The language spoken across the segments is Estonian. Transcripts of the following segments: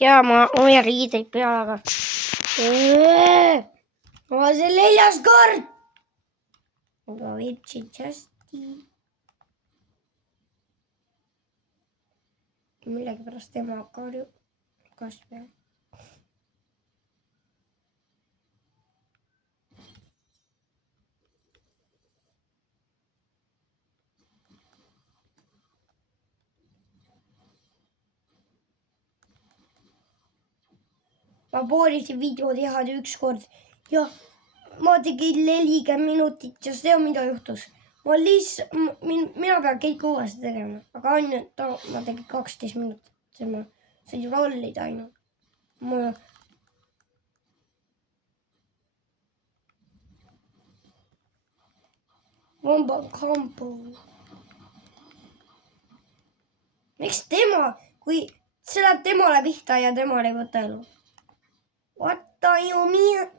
ja ma hoian riideid peal, aga see 4. kord. aga võtsin Justi. Millegipärast tema karjukas peal. Ma poolisin video teha ükskord ja ma tegin 40 minutit ja see, mida juhtus. Mina pean kõik uuesti tegema, aga ainult ma tegin 12 minutit. Ma sain rollida ainult. Vamba kampo. Miks tema, kui see läheb temale pihta ja temale ei võta elu? What are you mean?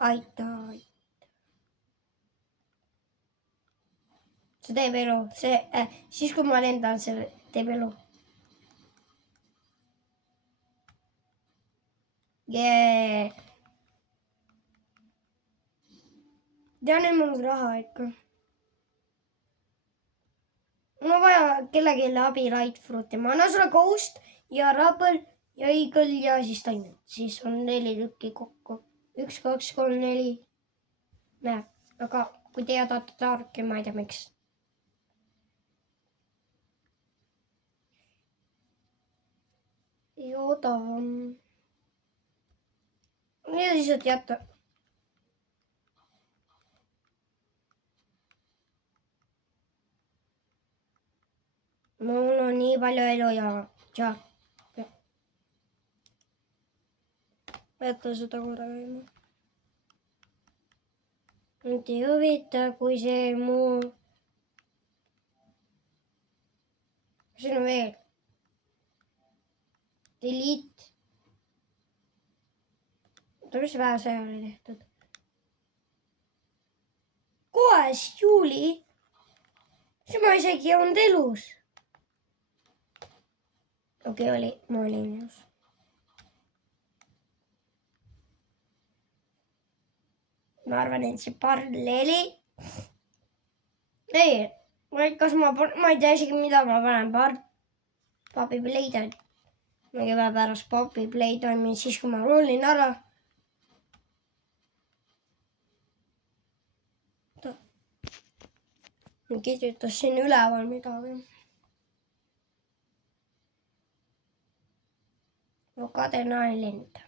Aita. See teeb elu. Siis kui ma lendan, see teeb elu. Jee. Tean, et mul on raha ikka. Mul on vaja kellegi abi Lightfruiti. Ma annan sulle Ghost ja Rubble ja Eagle ja siis Diamond. Siis on 4 tükki kokku. 1, 2, 3, 4. Näe, aga kui teie tahate tarki, ma ei tea miks. Ei odavam. Ja lihtsalt jätta. Mul on nii palju elu ja. Jätta seda korra käima. Nüüd ei huvita, kui see muu. Siin on veel. Delete. Mis vähe see oli tehtud? 6. juuli. See ma isegi ei olnud elus. Okei, ma olin elus. Ma arvan, et see paralleeli. Ei, kas ma ei tea isegi, mida ma panen. Papi Playtime. Mingi päev pärast Papi Playtime'i, siis kui ma rollin ära. Ma kirjutas siin üleval midagi. Kadena ei lenda.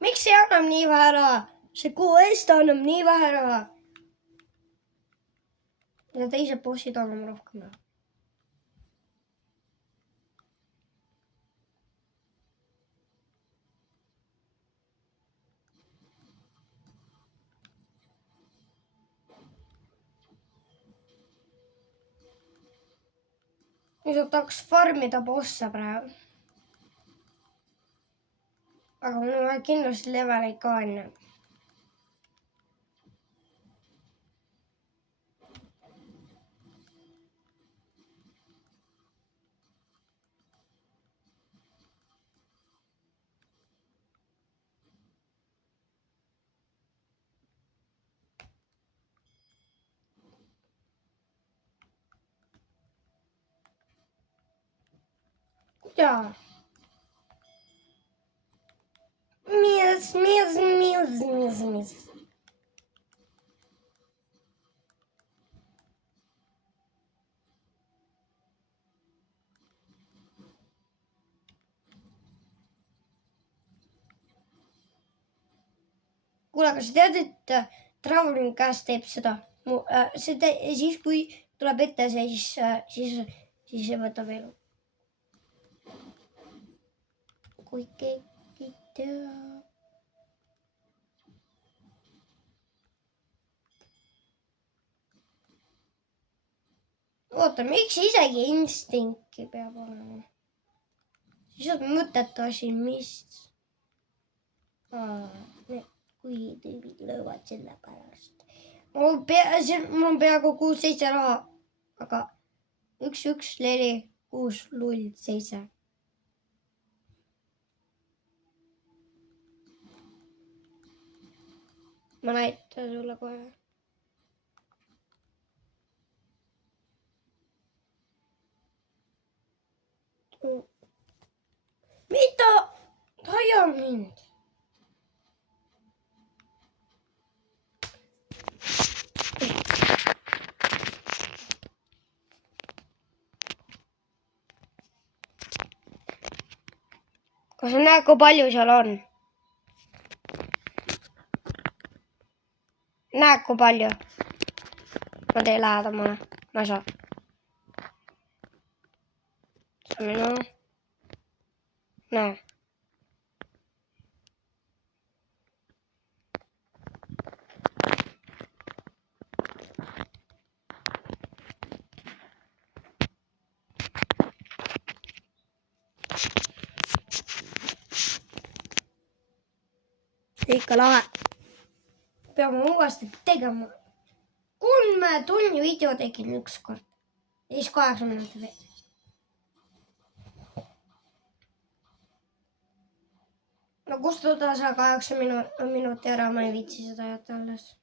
Miks see annab nii vähe raha? See QS annab nii vähe raha. Ja teised bossid annab rohkem raha. Nüüd tahaks farmida bosse praegu. Aga mul on kindlasti leveleid ka enne. Jaa. Mis. Kuule, aga sa tead, et Traveling Gas teeb seda? Siis kui tuleb ette see, siis see võtab elu. Kui keegi teab. Oota, miks isegi instinki peab olema? Siis on mõttetu asi, mis... kui tüübid löövad selle pärast. Mul on peaaegu 6-7 raha, aga 1-1-4-6-0-7. Ma näitan sulle kohe. Mitä? Taja mind. Kas sa näed, kui palju seal on? Näed, kui palju? Ma teen lähedamale. Ma ei saa. See on minu. Näe. Ikka lahe. Peame uuesti tegema. 3 tunni video tegin ükskord. Ja siis 8 minutit veel. No kustutada saa 8 minuti ära, ma ei viitsi seda jätta alles.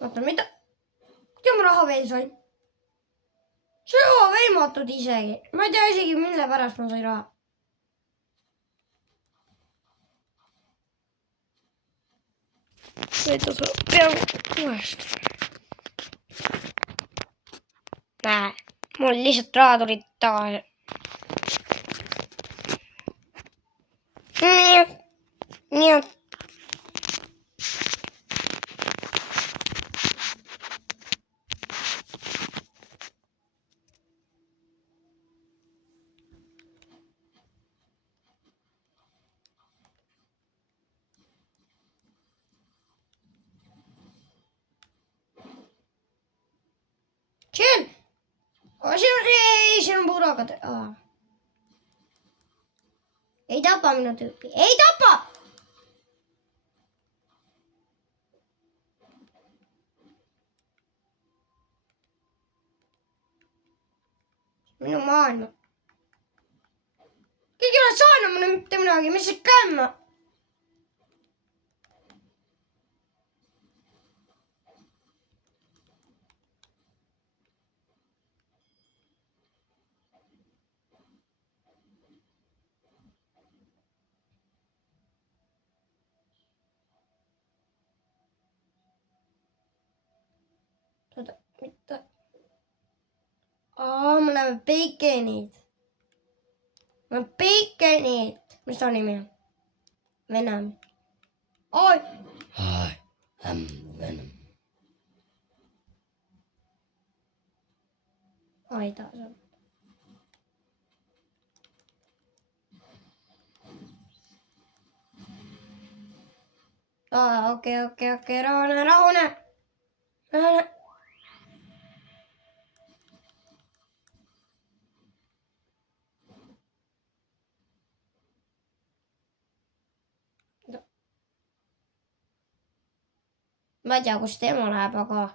Vaata, mida? Kuidas ma raha veel sain? See on võimatud isegi. Ma ei tea isegi, mille pärast ma sain raha. Nüüd pean uuesti. Näe, mul lihtsalt raha tulid tagasi. Nii. Chill! Siin on puurakad. Ei tapa minu tüüpi. Ei tapa! Minu maailma. Keegi ei ole saanud mulle mitte midagi. Mis see käima? Mitte. Me näeme Baconid. Mis ta nimi on? Venom. Oi! I am Venom. Ai taas on. Okei. Rahune. Ma ei tea, kus tema läheb, aga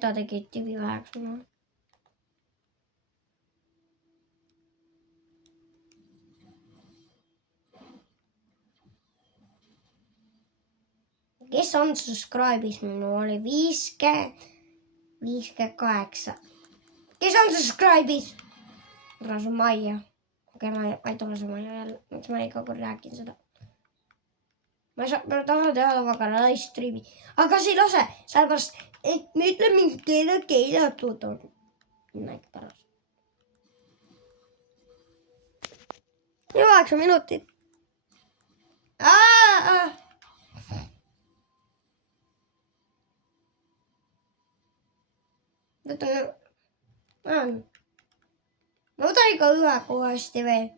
ta tegi tüvi väheks. Kes unsubscribe'is minu oli 58. Kes unsubscribe'is? Rasu Maia. Okei, ma ei tule su Maia jälle. Miks ma iga kord räägin seda? Ma tahan teha väga live stream'i. Aga see ei lase. Sellepärast, et me ütleme mingi keelatud on. Näik pärast. 9 minutit. Ma võtan ikka ühe uuesti veel.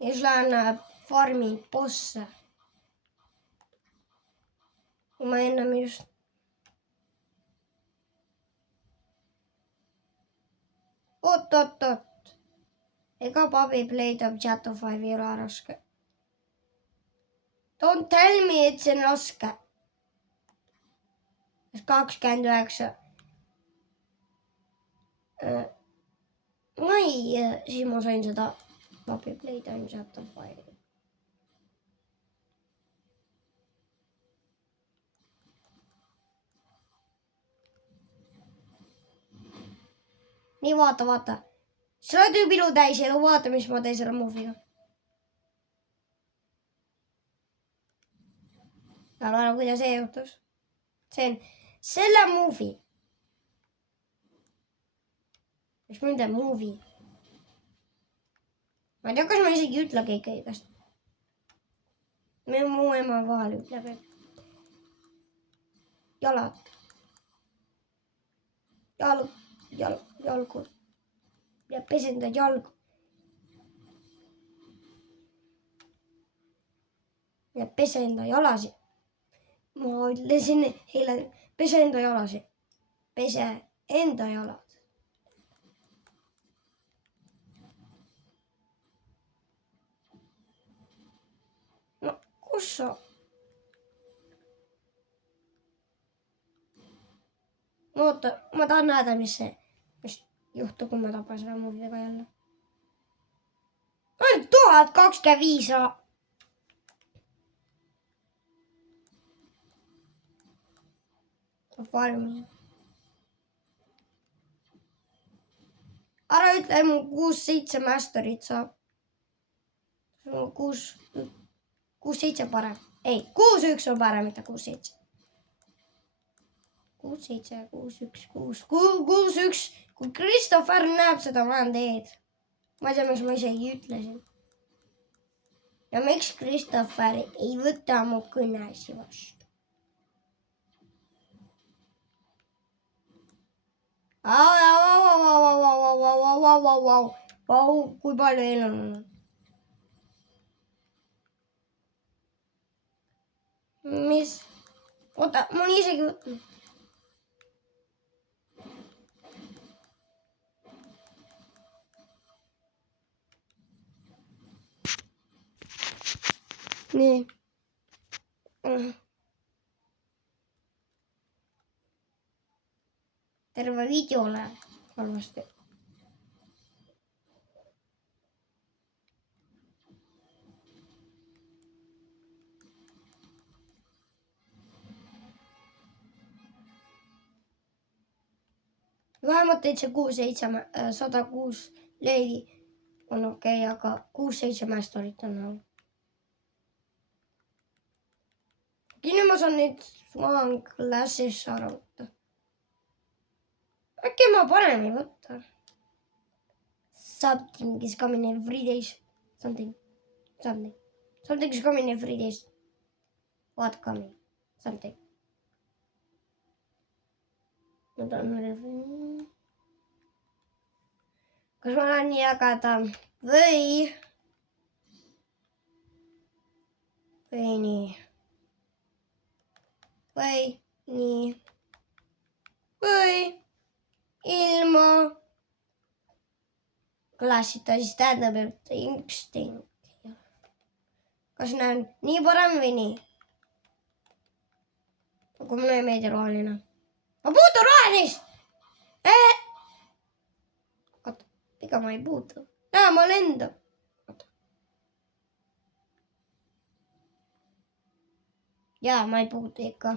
Ja siis lähen farmin bosse. Ma ennem just. oot. Ega Puppy Playtime Chapter 5 ei ole raske. Don't tell me, et see on raske. 29. Siis ma sain seda Puppy Playtime Chapter 5. Nii vaata. Sa oled ju pilu täis elu, vaata, mis ma teen selle movie'ga. Ja vaata, kuidas see juhtus. See on selle movie. Mis ma ütlen movie? Ma ei tea, kas ma isegi ütle kõigest. Mu ema vahel ütleb, et jalad. Jalgu. Ja pesenda jalgu. Ja pesenda jalasi. Ma ütlesin heile, pese enda jalasi. Pese enda jalad. No, kus sa? Oota, ma tahan näeda, mis juhtub, kui ma tapan selle movie'ga jälle. Ainult 1025. Farmi. Ära ütle, mu 6-7 masterit saab. 6-7 parem. Ei, 6-1 on parem, mitte 6-7. 6-7, 6-1, 6-1. Kui Christopher näeb seda, ma olen teed. Ma ei tea, miks ma isegi ütlesin. Ja miks Christopher ei võta mu kõnesi vastu? Kui palju elu on. Mis? Oota, ma olen isegi võtnud. Nii. Terve videole halvasti. Vähemalt et see 6-7, 106 leevi on okei, aga 6-7 masterit on all. Nüüd ma saan nüüd Swan Class'is ära võtta. Äkki ma parem ei võtta. Something is coming every days. Something is coming every days. What coming? Something. Kas ma olen nii jagada või nii. Või ilma klassita, siis tähendab, et üks teinud. Kas näen nii parem või nii? Aga mulle ei meeldi roheline. Ma puutu rohelist! Oota, ega ma ei puutu. Näe, ma lendan. Jaa, ma ei puutu ikka.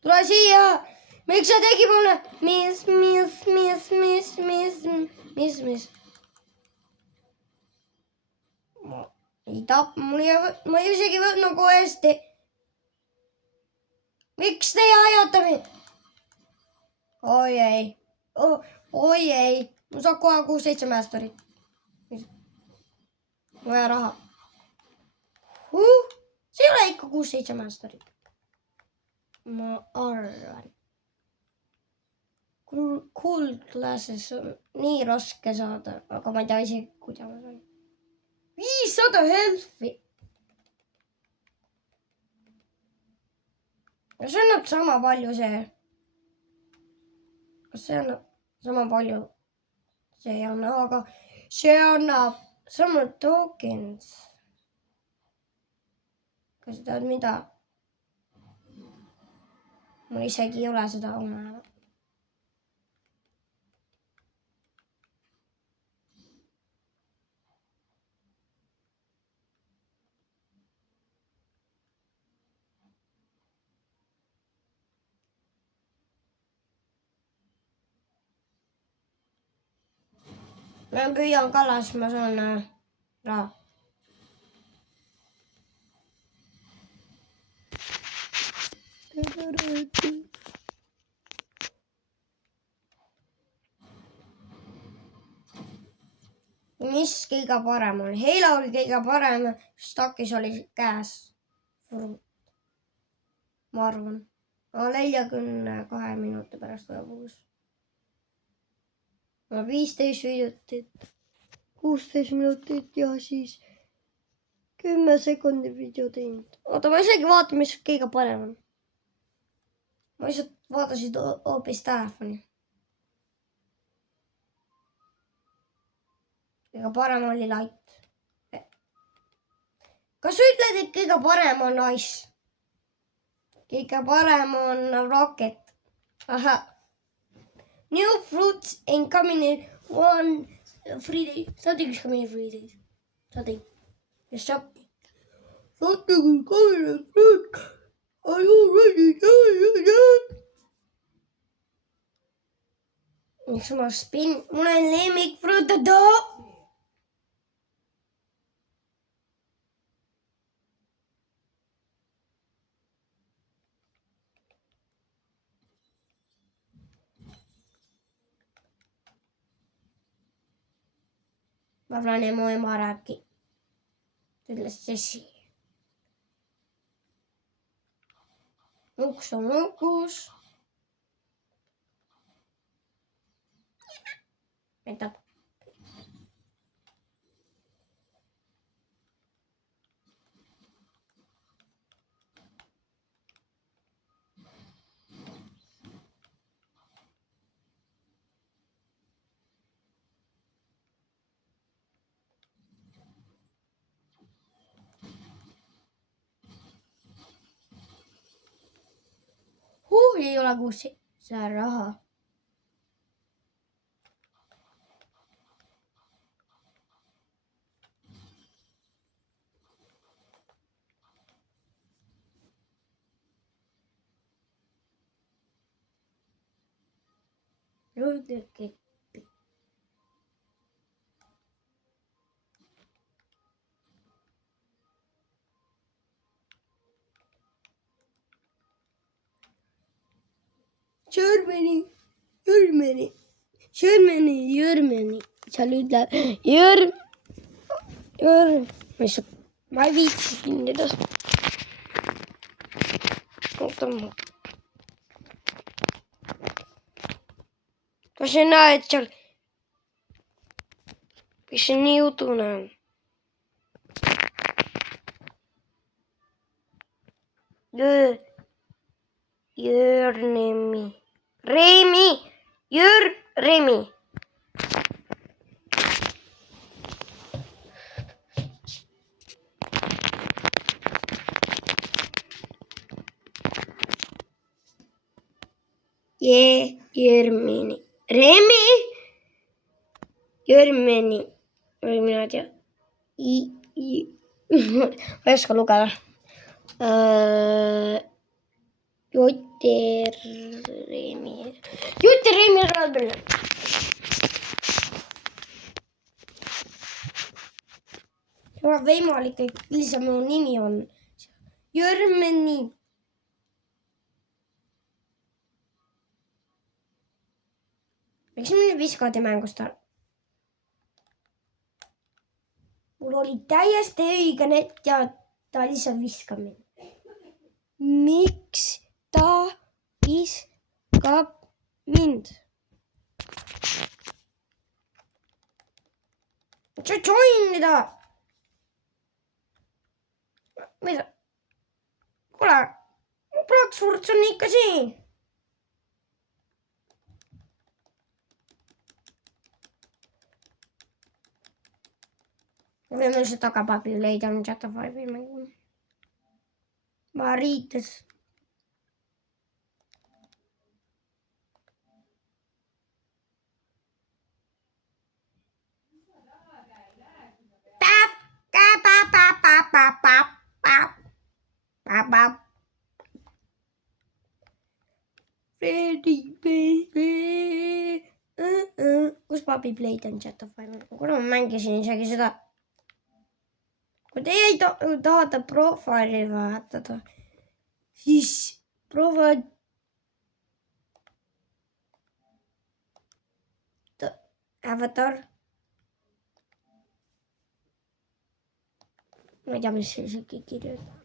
Tule siia! Miks sa tegi mulle? Mis? Ma ei tap, ma ei isegi võtnud koesti. Miks te ajate mind? Oi ei. Ma saab kohe 6-7 masterit. Vaja raha. See ei ole ikka 6-7 masterit. Ma arvan. Cool Classes on nii raske saada, aga ma ei tea isegi, kuidas ma sain. 500 health'i. Kas see annab sama palju see? Kas see annab sama palju? see ei anna, aga see annab sama tokens. Kas sa tead mida? Mul isegi ei ole seda oma. Ma püüan kalas, ma saan raha. Mis kõige parem on? Heila oli kõige parem, Stakis oli käes. Ma arvan. 42 minuti pärast tuleb uus. 15 minutit, 16 minutit ja siis 10 sekundit video teinud. Oota, ma isegi vaatan, mis kõige parem on. Ma lihtsalt vaatasin hoopis telefoni. Kõige parem oli light. Kas sa ütled, et kõige parem on ice? Kõige parem on rocket. Aha. New fruits ain't coming in 3 days. Something is coming in 3 days. Something. Yes, something. Something is coming in fruit. Are you ready? Miks ma spin? Mul on lemmikfruut. Ma pean emu ema rääki. Ütles Jessi. Uks on ukus. Aitab. Ei ole kus see raha. Jõudlike. Jürmeni. Seal ütleb ma ei viitsi kindida. Kas sa näed seal? Mis see nii jutune on? Remi. Jürmeni. Või mina tea. Ma ei oska lugeda. Juteremi Rabel. See on võimalik, et lihtsalt minu nimi on Jürmeni. Miks meil viskati mängust ära? Mul oli täiesti õige net ja ta lihtsalt viskab mind. Miks ta viskab mind? Sa joinida! Mida? Kuule, Praksfurt on ikka siin. võime seda ka papi leida, on Chapter 5 mängima. Marites. Ready, baby. Kus papi play'd on Chapter 5? Kuna ma mängisin isegi seda. Kui teie ei tahata profiili vahetada, siis profiil avatar. Ma ei tea, mis see isegi kirjutab.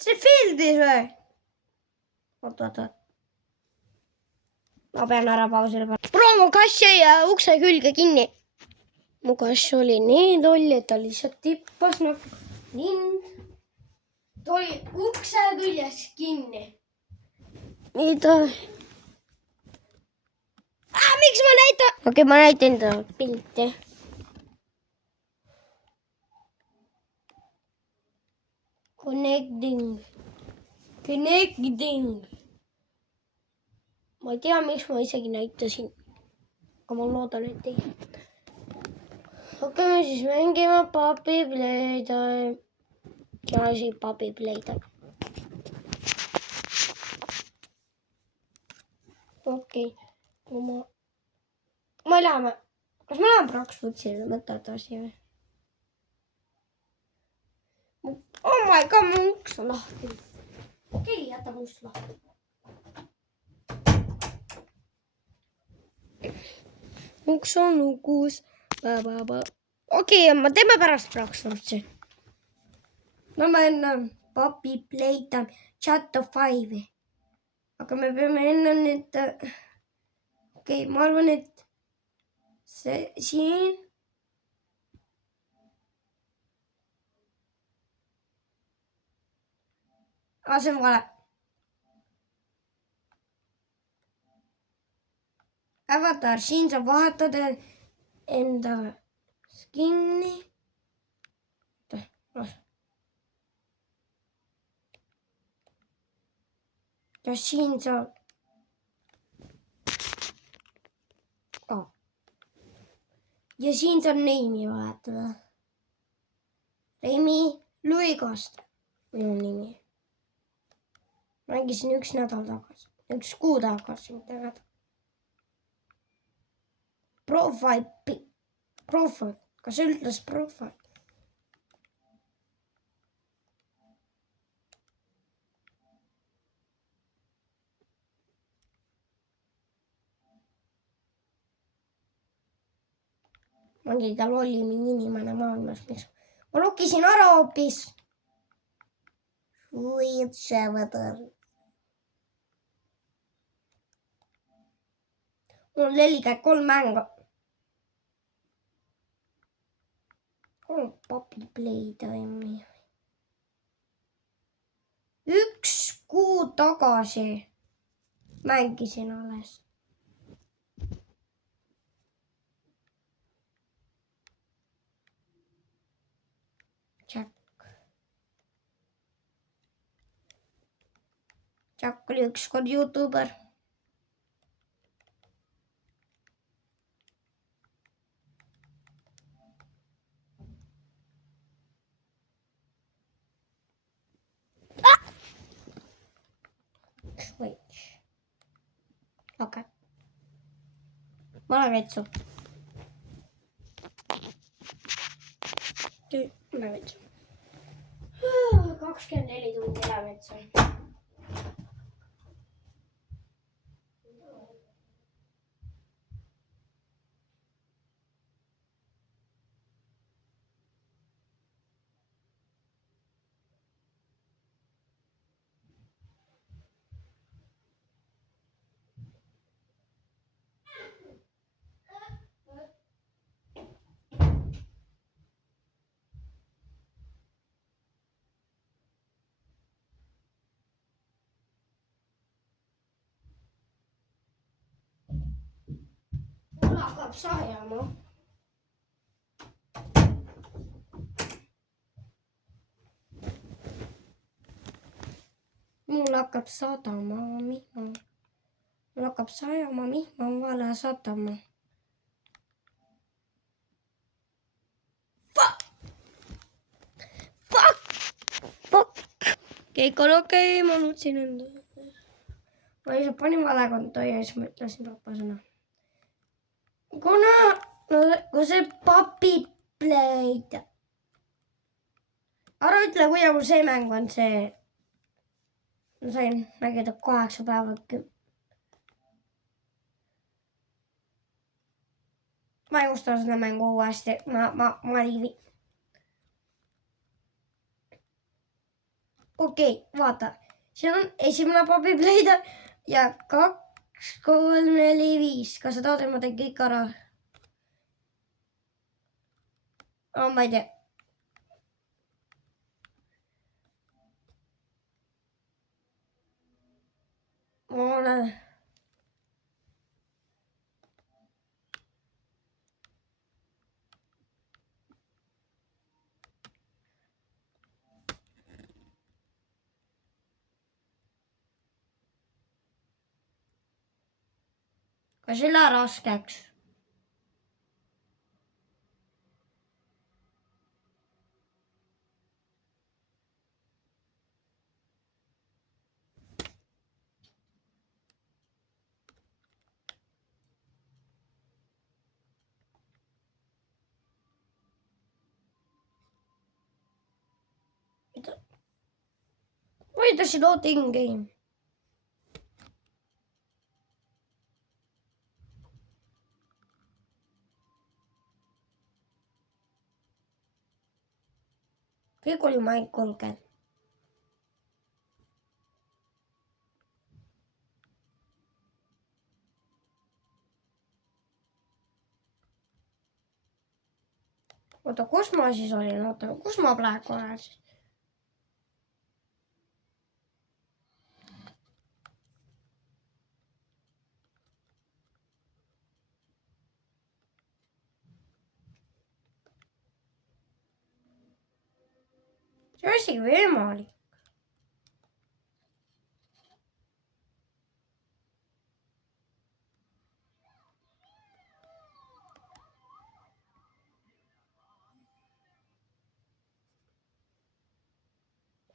See fieldis või? Oot. Ma pean ära pausile panema. Promo kass jäi ukse külge kinni. Mu kass oli nii loll, et ta lihtsalt tippas nagu lind. Ta oli ukse küljes kinni. Nii ta... miks ma näitan? Okei, ma näitan enda pilti. Connecting. Ma ei tea, miks ma isegi näitasin. Aga ma loodan, et ei. Hakkame siis mängima Papi Play'd. Ja asi Papi Play'd. Okei. Ma läheme. Kas ma lähen Praksvutsile mõtetasi või? Oh my god, mu uks on lahti. Okei, jäta must lahti. Uks on lukus. Okei, ma teeme pärast Praksvutsi. No ma enne Papi Play'd Chapter 5. Aga me peame enne nüüd... Okei, ma arvan, et see siin... see on vale. Avatar, siin saab vahetada enda skinni. Ja siin saab... Ja siin saab name'i vahetada. Remi Luikost. Minu nimi. Mängisin 1 nädal tagasi. 1 kuu tagasi, mitte nädal. Profile. Kas see ütles profile? Ma olin ta lollim inimene maailmas. Ma lukkisin ära hoopis. Sweet Avatar. Mul on 43 mängu. 3 Papi Play'd. 1 kuu tagasi mängisin alles. Jack oli ükskord YouTuber. Switch. Okei. Ma olen vetsu. Ma olen vetsu. 24 tundi elab vetsu. hakkab sajama. Mul hakkab sadama Mihma. Mul hakkab sajama Mihma on vale satama. Fuck! Kõik on okei, ma nutsin enda. Ma lihtsalt panin vale konto ja siis ma ütlesin papa sõna. Kui see Puppy Play'd. Ära ütle, kuidas mul see mäng on see. Ma sain mängida 8 päeva. Ma ei musta seda mängu uuesti. Ma olin... Okei, vaata. Siin on esimene Puppy Play'd ja 2, 3, 4, 5. Kas sa tahad, et ma teen kõik ära? Ma ei tea. Ma olen... Kas ei lähe raskeks? Why does it not in-game? Kõik oli maik 30. Oota, kus ma siis olin? Oota, kus ma praegu olen siis? See on isegi võimalik.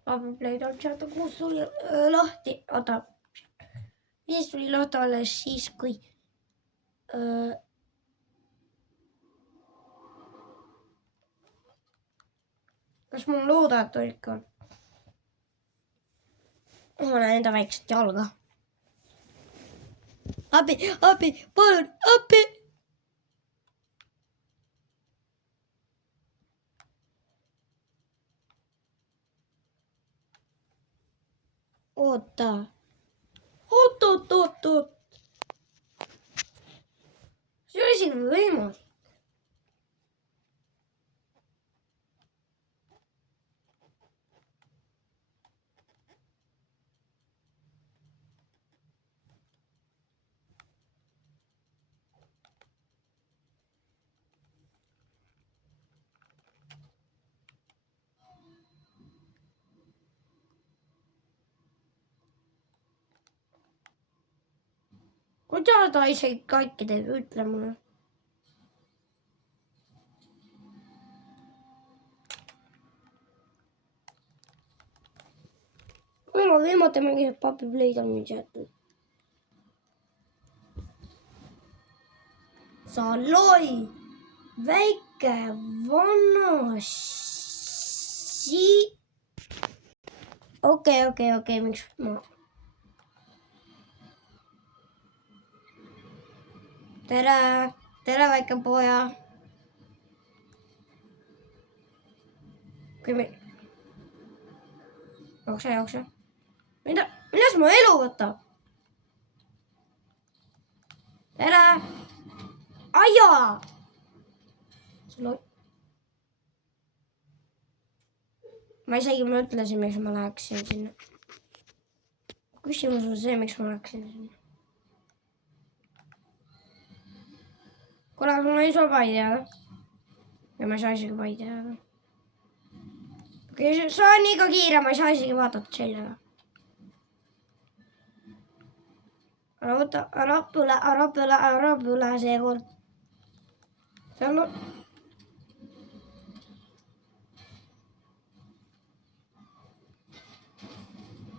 Puppy Play'd on sealt, kus tuli lahti. Oota, siis tuli lahti alles siis, kui... Kas mul loodajat ikka on? Ma näen enda väikset jalga. Abi, palun, abi! Oota. Oot. See oli isegi võimalik. Kuidas ta isegi katki teeb, ütle mulle. Ma viimati mängin Puppy Play'd on mind jäetud. Sa loi, väike vana Okei, miks ma... Tere väike poja. Jookse. Milles mu elu võtab? Tere! Aja! Ma isegi mõtlesin, miks ma läheksin sinna. Küsimus on see, miks ma läheksin sinna. kuule, ma ei saa pai teada. Ja ma ei saa isegi pai teada. Okei, sa on liiga kiire, ma ei saa isegi vaadata sellega. Ära võta, ära põle seekord. Seal on...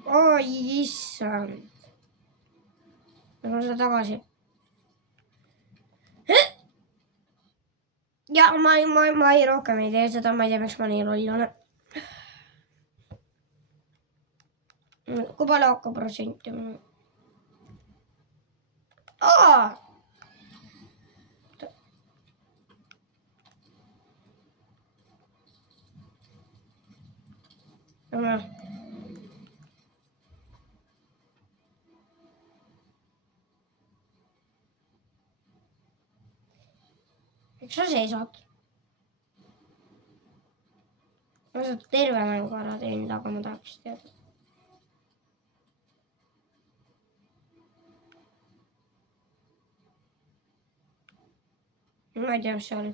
Oi, issand. Ma saan seda tagasi. Ja, ma ei rohkem ei tee seda, ma ei tea, miks ma nii loll olen. Kui palju hakkab protsenti? Miks sa seisad? Ma olen terve mängu ära teinud, aga ma tahaks teada. Ma ei tea, mis see oli.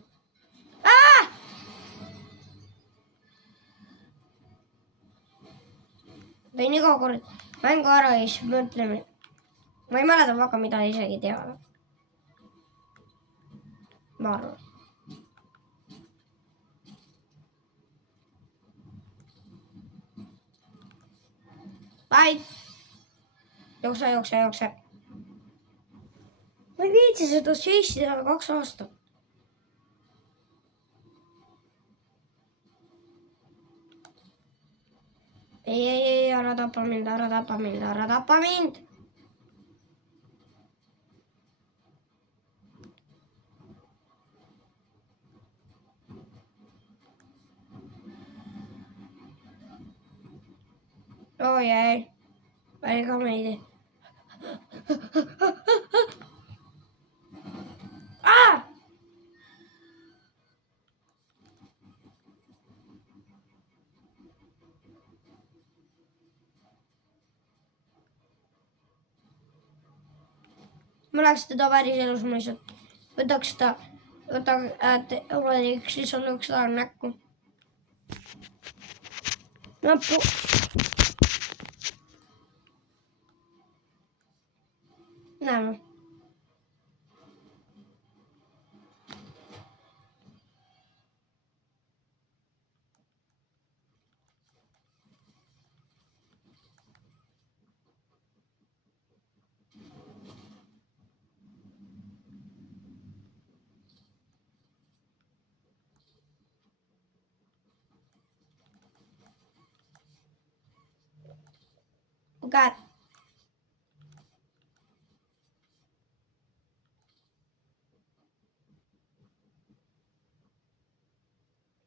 Tein iga kord mängu ära ja siis mõtleme. Ma ei mäleta väga, mida isegi teha. Ma arvan. Bye! Jookse. Ma ei viitsi seda chase'i teha 2 aastat. Ei, ära tapa mind. Oi ei, ega me ei tee. Ma läheks teda päris elus, ma lihtsalt võtaks ta, siis on üks tahan näkku. Näppu. Näeme. Käed.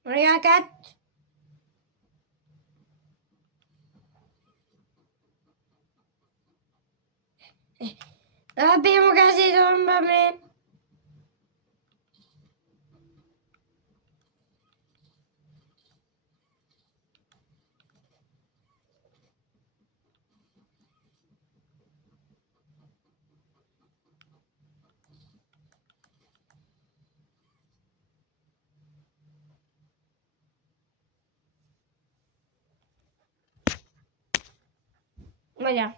Mul ei jää kätt. Läbi mu käsi tõmbame. Ma ei tea.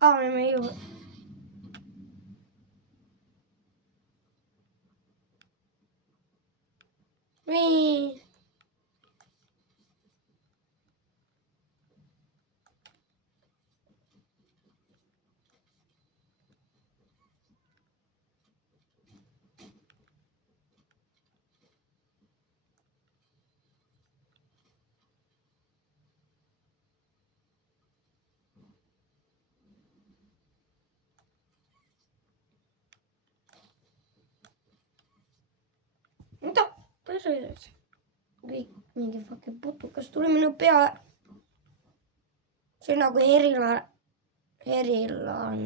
Ma ei jõua. Nii. Mida? Päris. Kõik mingi fucking putukas tuli minu peale. See on nagu Heril on...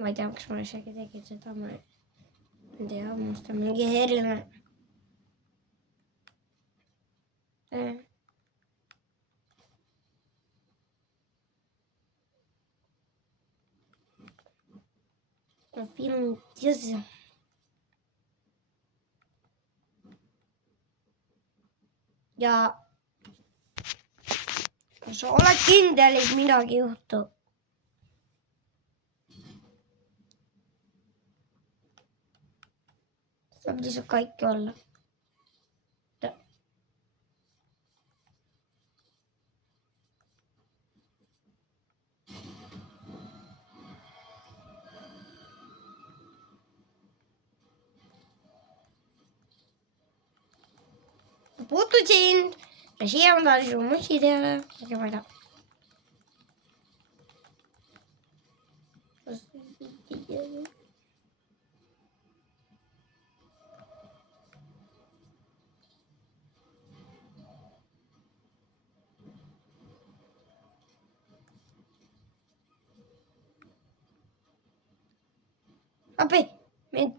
ma ei tea, kas ma isegi tegin seda, ma ei tea, must on mingi eriline. Film dizi. Ja kas sa oled kindel, et midagi juhtub? Saab lihtsalt kaikki olla. Puutusin. Ja siia on taas sun mussi teale. Aga ma ei tea. Appi, mind.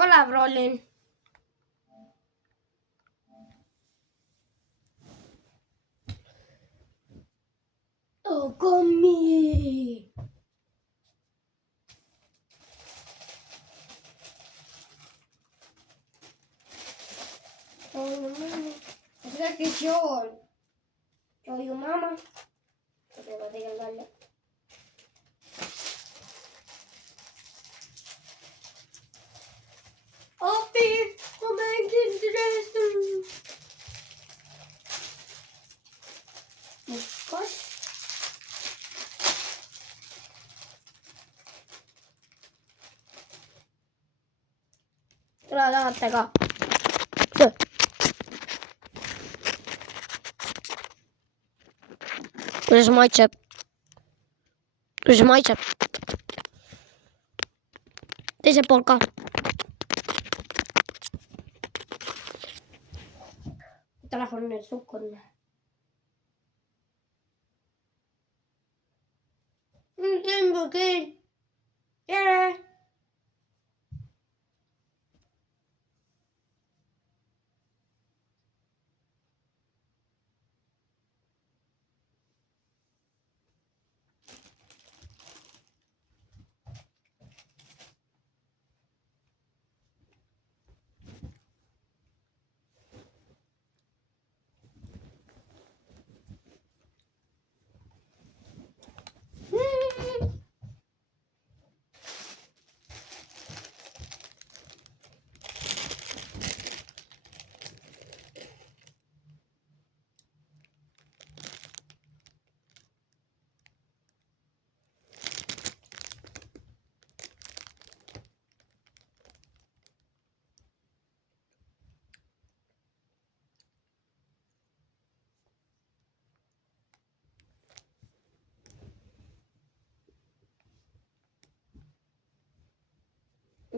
Valev rollin. Oh, kommi. Televisioon. Show you mama. Otetaan teidän välja. Appi, ma mängin Dresden. Kas? Tule tahate ka? Kuidas maitseb? Kuidas maitseb? Teisel pool ka. Telefon nüüd sukkun. Tõmbugi. Tere!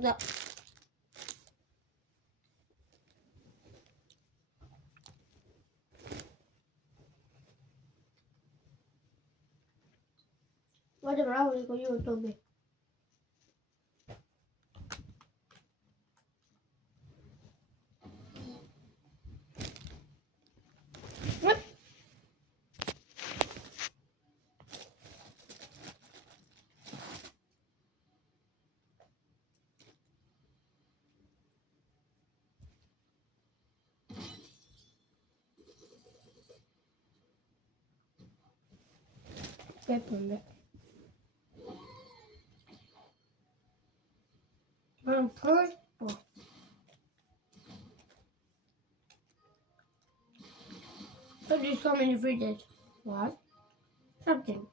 Da. Vaatame rahulikult YouTube'i. Peppunde. I'm purple. But it's coming in the fridge. What? Something.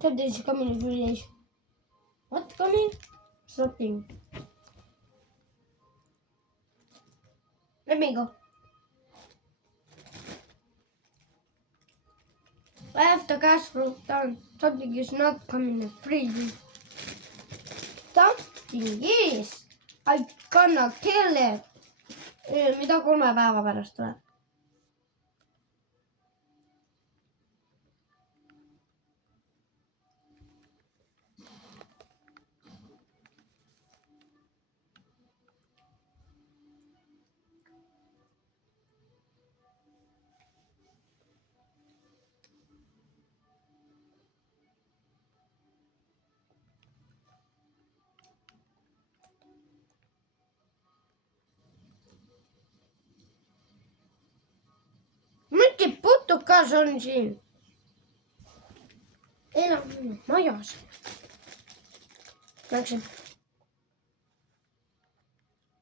Something is coming in village. What coming? Something. Let me go. I have the gas broke down. Something is not coming in freezing. Something is. I gonna kill it. Mida 3 päeva pärast tuleb? Mingi putukas on siin. Elab majas. Läksin.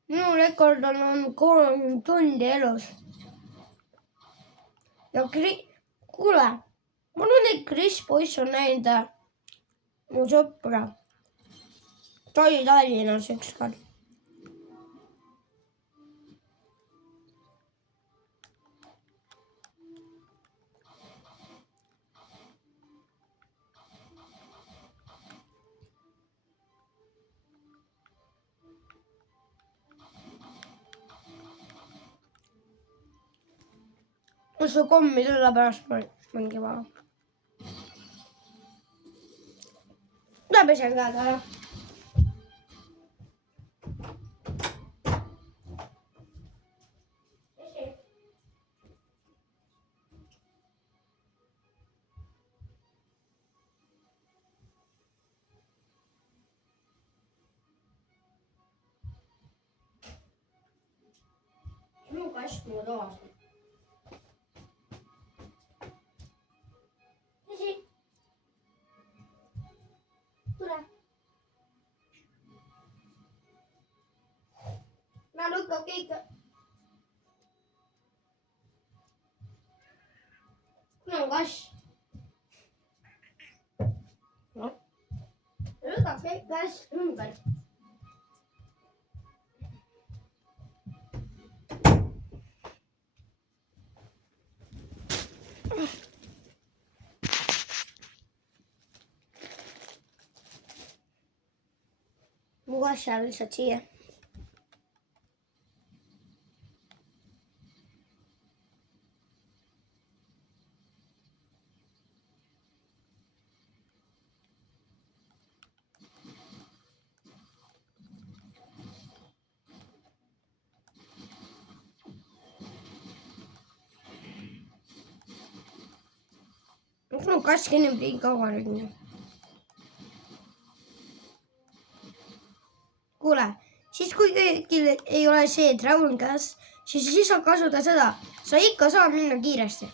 Minu rekord on 3 tundi elus. Ja kuule, mul on neid Kris poiss on näinud mu sõpra. Ta oli Tallinnas ükskord. Su kommi selle pärast mingi vaja. Tule pesen käed ära. Minu kass mu toas. Tule. Mä lükkan keikka. No kass. No. Lükkan kass ympäri. Mu kass jääb lihtsalt siia. Mul kass kennib liiga kaua nüüd. Kuule, siis kui kõigil ei ole see Dragon Gas, siis saab kasutada seda. Sa ikka saad minna kiiresti.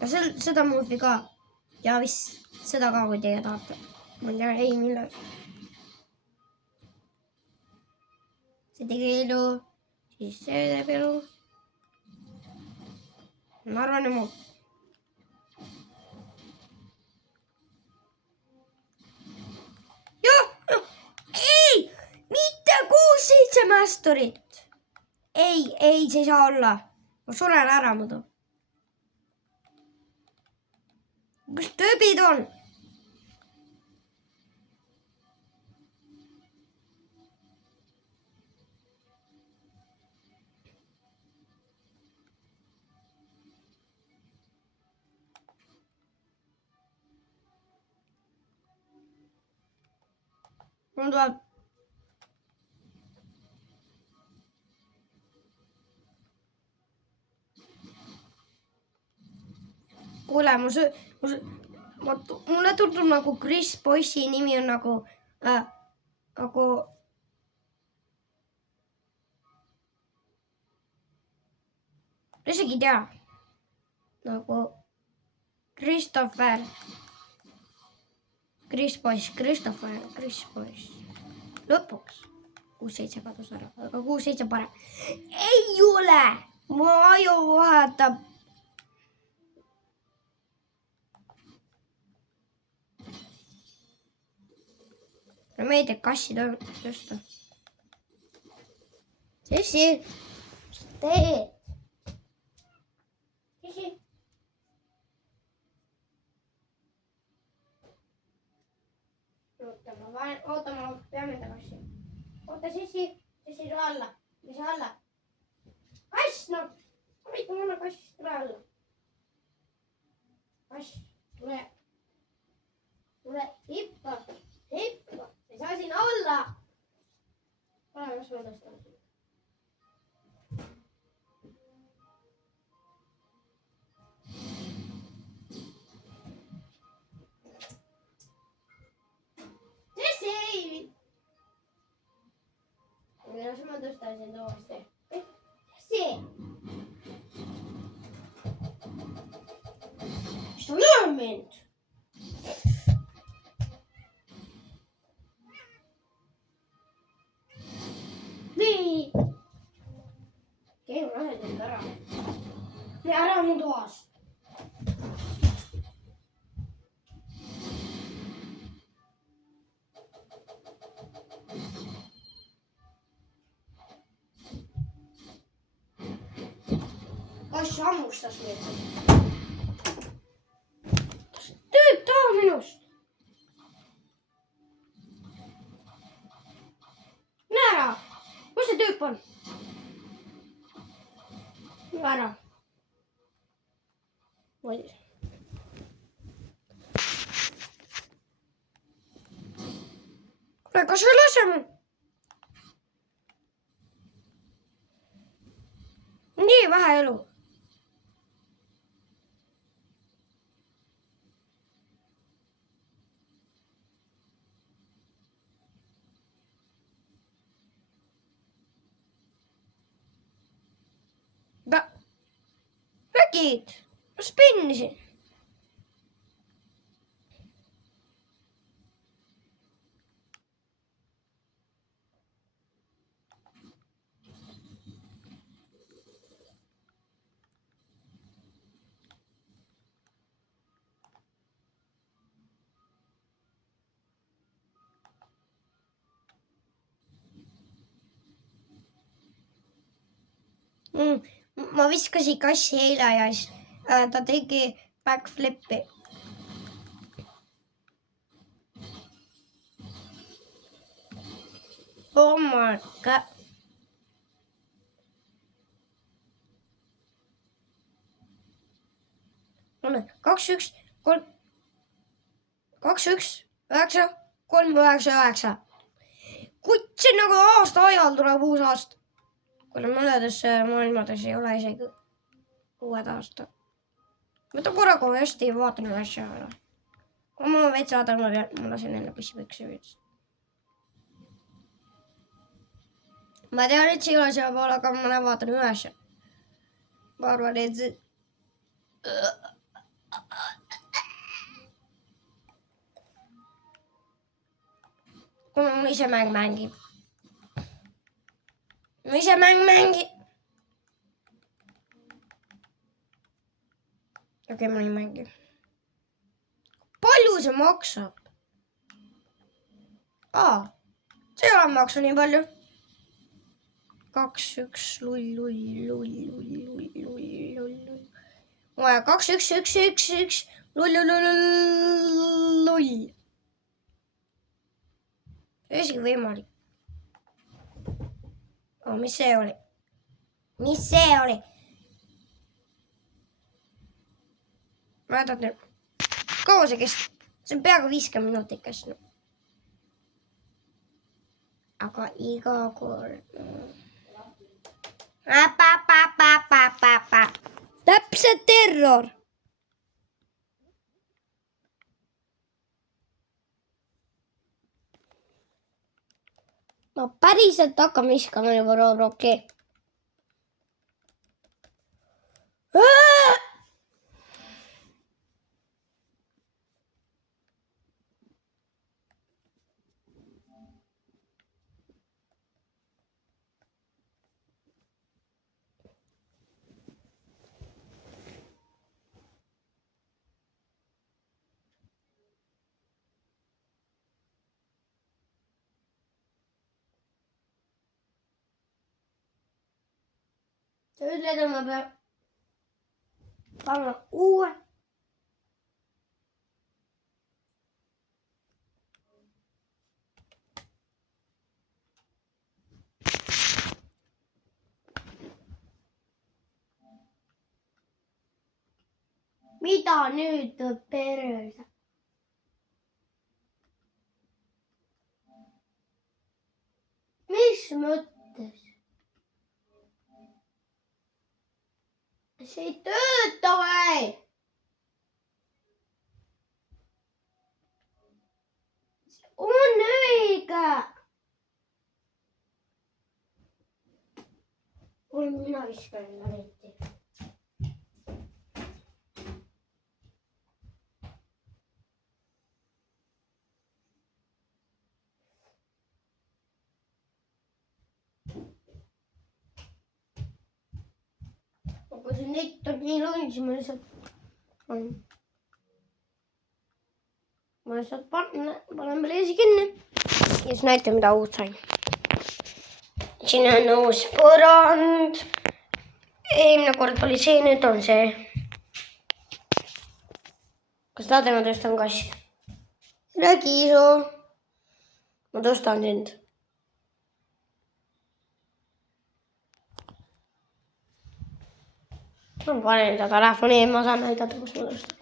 Ja seda moodi ka. Ja vist seda ka, kui teie tahate. Ma ei tea, ei millal. See tegi elu, siis see teeb elu. Ma arvan, et mu. Mitte 6-7 mastorit. Ei, see ei saa olla. Ma suren ära muidu. Kus töbid on? Mul tuleb. Kuule, mulle tundub nagu Kris poissi nimi on nagu isegi ei tea. Nagu Christopher. Kris poiss. Lõpuks 6-7 kadus ära, aga 6-7 parem. Ei ole! Mu aju vahetab. no me ei tee kassi tõsta. Sissi, mis sa teed? Sissi. Oota, ma pean enda kassi. Oota, Sissi, tule alla. Mis alla? Kass, no. Mitte mulle kassist, tule alla. Kass, tule. Tule, hippa. Ei saa siin olla. Ole, mis ma tõstan. Las ma tõstan sind uuesti. See. Mis on mind? Nii. Keegi lase teid ära. Ja ära mu toast. Kass hammustas meid. Tüüp tahab minust. Mine ära. Kus see tüüp on? Mine ära. Kuule, kas sa lase mu? Nii vähe elu. Nägid? Ma spinnisin. Ma viskasin kassi eile ja siis ta tegi backflipi. Oh my god. On 2, 1, 3, 2, 1, 9, 3, 9, 9. Kutt, see on nagu aasta ajal tuleb uus aasta. Kuule, mõnedes maailmades ei ole isegi uued aasta. Võta korraga hästi ja vaatan üle asja ära. Kui ma veits vaatan, ma lasen enne pissipüksi veits. Ma tean, et see ei ole seal pool, aga ma vaatan üle asja. Ma arvan, et see... Kui ma ise mängib. Ma ise mängib. Okei, ma ei mängi. Palju see maksab? See ei ole maksu nii palju. 2, 1, lull. Vaja 2, 1, 1, 1, 1, lull. Isegi võimalik. Mis see oli? Ma jätan nüüd. Kaua see kestab? See on peaaegu 50 minutit kestnud. Aga iga kord... Täpselt terror! Ma päriselt hakkan viskama juba Robloksi. sa ütled, et ma pean panema uue. Mida nüüd perse? Mis mõttes? See ei tööta või? See on õige. Mina viskan eriti. Kui see net on nii lai, siis ma lihtsalt panen pleesi kinni ja siis näitan, mida uut sain. Siin on uus põrand. Eelmine kord oli see, nüüd on see. Kas tahate, ma tõstan kassi? Kiisu. Ma tõstan sind. Ma panen enda telefoni ja ma saan näidata, kus ma tõstan.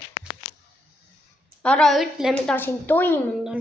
Ära ütle, mida siin toimunud on.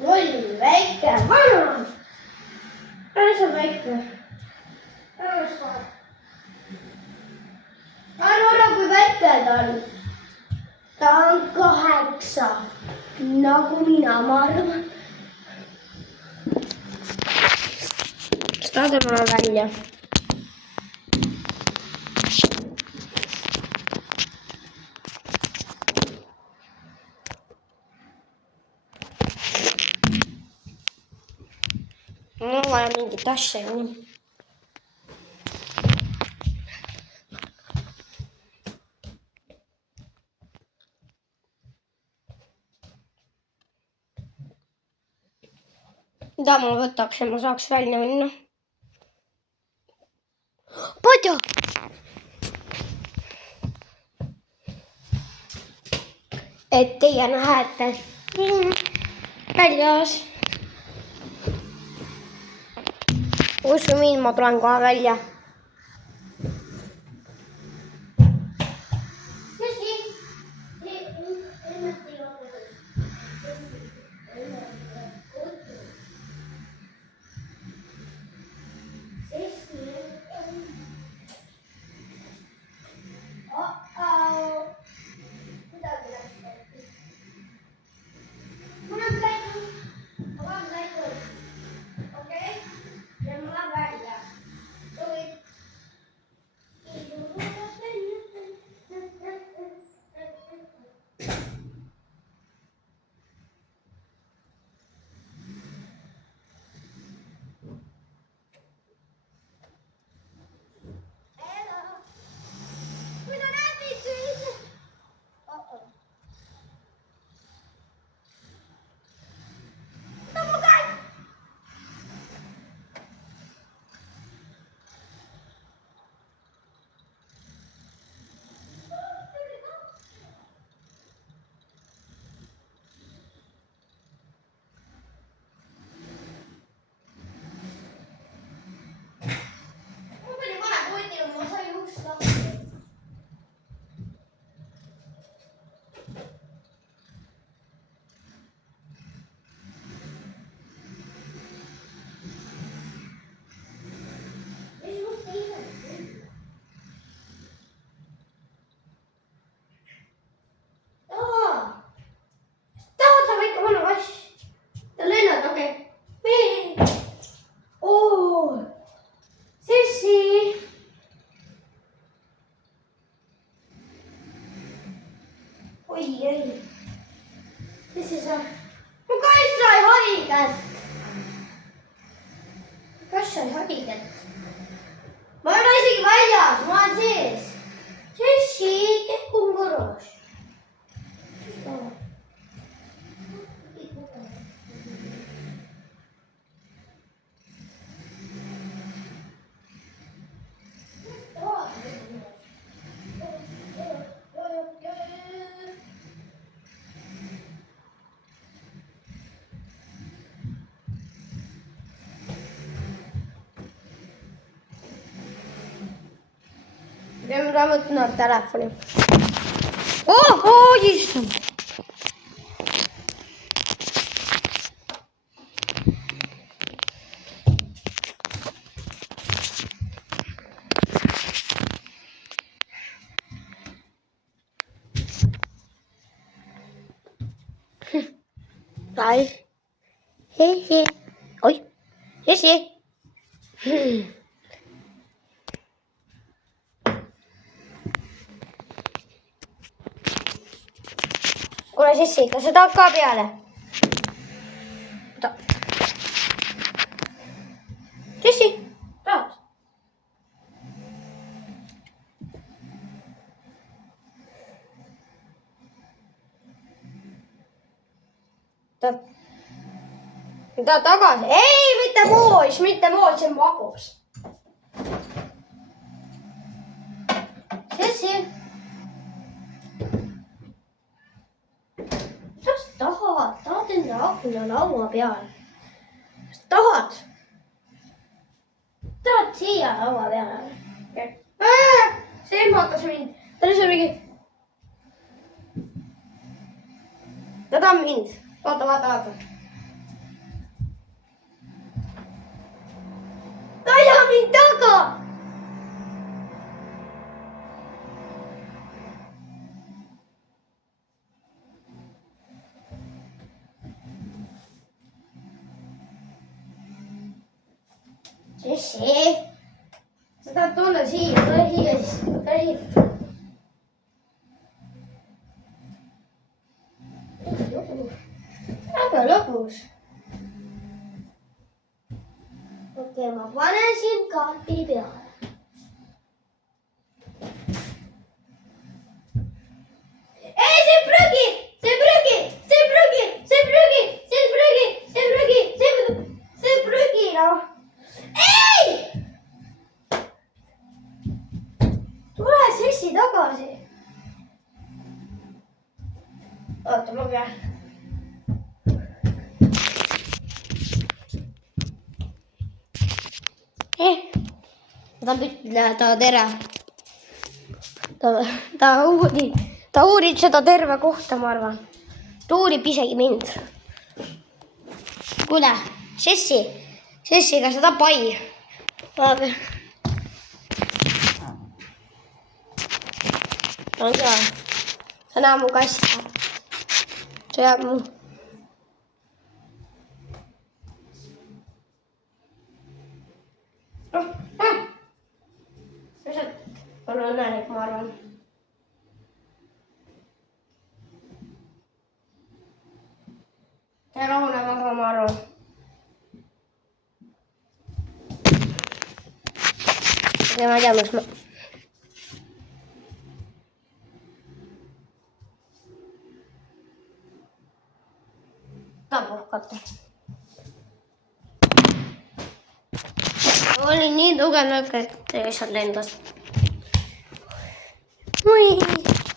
Loll, väike, vana. See on väike. Arva, kui väike ta on. Ta on 8. Nagu mina, ma arvan. Kas tahate ma välja? Mul on vaja mingit asja. Mida ma võtaks ja ma saaks välja minna? Padja! Et teie näete väljas. Usu mind, ma tulen kohe välja. Okei? Ja ma lähen välja. ei. Mis siis on? Mu kass sai haiget. Kass sai haiget. Ma ei ole isegi väljas, ma olen sees. Sessi, kehkum korras. Peame ka võtma telefoni. Issand. Rồi. Hi. Ôi. Hi. Kuule Sissi, kas sa tahad ka peale? Sissi, tahad? Ta tagasi. Ei, mitte moos, see on magus. Sissi. Kas tahad enda akna laua peal? Kas tahad? Tahad siia laua peale? See ehmatas mind. Ta oli seal mingi... Ta tahab mind. Vaata. Ta ei saa mind taga! Sissi, sa tahad tulla siia, tule siia siis, tule siia. Väga lõbus. Okei, ma panen siin kaardi peale. Ei, see prügi! See prügi, noh. Ei! Tule Sissi tagasi. Oota, ma pean. Ta tere. Ta uurib seda terve kohta, ma arvan. Ta uurib isegi mind. Kuule, Sissi, kas sa tahad pai? Vaata. On ka. Sa näe mu kassi. See jääb mu. On õnnelik, ma arvan. See rahune väga, ma arvan. Ma ei tea, miks ma... Ta puhkata. Oli nii tugev, et lihtsalt lendas. Oi.